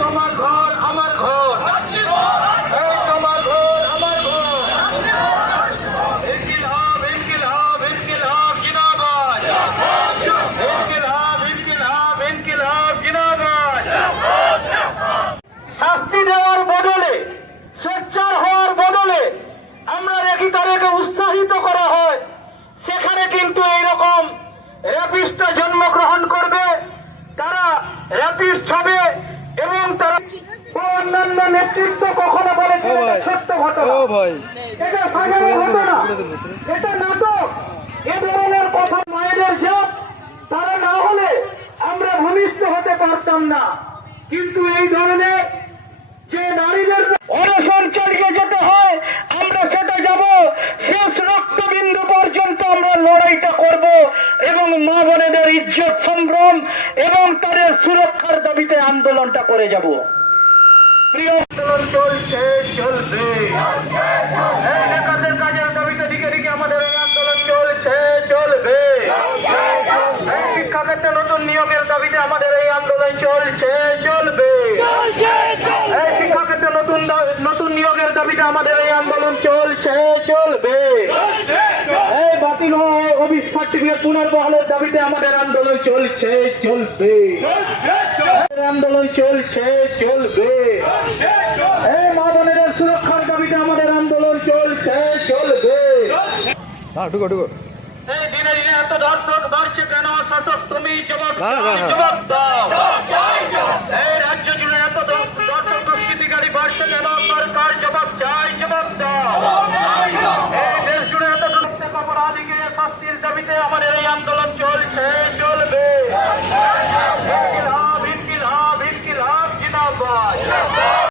তোমার ঘর আমার ঘর, এই তোমার ঘর আমার ঘর। ইনকিলাব ইনকিলাব ইনকিলাব জিন্দাবাদ, ইনকিলাব ইনকিলাব ইনকিলাব জিন্দাবাদ। শাস্তি দেওয়ার বদলে, সোচ্চার হওয়ার বদলে আমরা দেখি তাদেরকে উৎসাহিত করা হয়, সেখানে কিন্তু এইরকম র্যাপিস্ট জন্মগ্রহণ করবে, তারা র্যাপিস্ট হবে এবং তারা অন্যান্য নেতৃত্ব কখনো বলেছে সত্য ঘটনা, এটা সাজানো ঘটনা, এটা নাটক। এ ধরনের কথা মায়েদের জাত, তারা না হলে আমরা ভূমিষ্ঠ হতে পারতাম না। কিন্তু এই ধরনের যে নারীদের অনশন চালিয়ে যেতে হয়, আমরা সেটা যাব, শেষ রক্তবিন্দু পর্যন্ত আমরা লড়াইটা করব এবং মা বোনেদের ইজ্জত সম্ভ্রম এবং তাদের সুরক্ষার দাবিতে আন্দোলনটা করে যাব। প্রিয় আন্দোলন চলছে, চলবে, এই নেতাদের কাজের দাবিতে দিকে দিকে আমাদের এই আন্দোলন চলছে, চলবে। এই শিক্ষাক্ষেত্রে নতুন নিয়োগের দাবিতে আমাদের এই আন্দোলন চলছে, চলবে। এই শিক্ষাক্ষেত্রে নতুন নিয়োগের দাবিতে আমাদের এই আন্দোলন চলছে, চলবে। এই বাতিল অফিস সার্টিফিকেট পুনর্বহালের দাবিতে আমাদের আন্দোলন চলছে, চলবে। আন্দোলন চলছে, চলবে। এই মা বোনেদের সুরক্ষার দাবিতে আমাদের আন্দোলন চলছে, চলবে। এই দিনে দিনে এত দর্শক বাড়ছে কেন? শাসক তুমি জবাব দাও। এই রাজ্য জুড়ে এত দর্শক দুষ্কৃতিকারী বাড়ছে কেন? সরকার জবাব চাই, জবাব দাও। এই দেশ জুড়ে এত দুর্নীতি অপরাধীকে শাস্তির দাবিতে আমাদের এই আন্দোলন চলছে, চলবে। ইনকিলাব ইনকিলাব ইনকিলাব জিন্দাবাদ।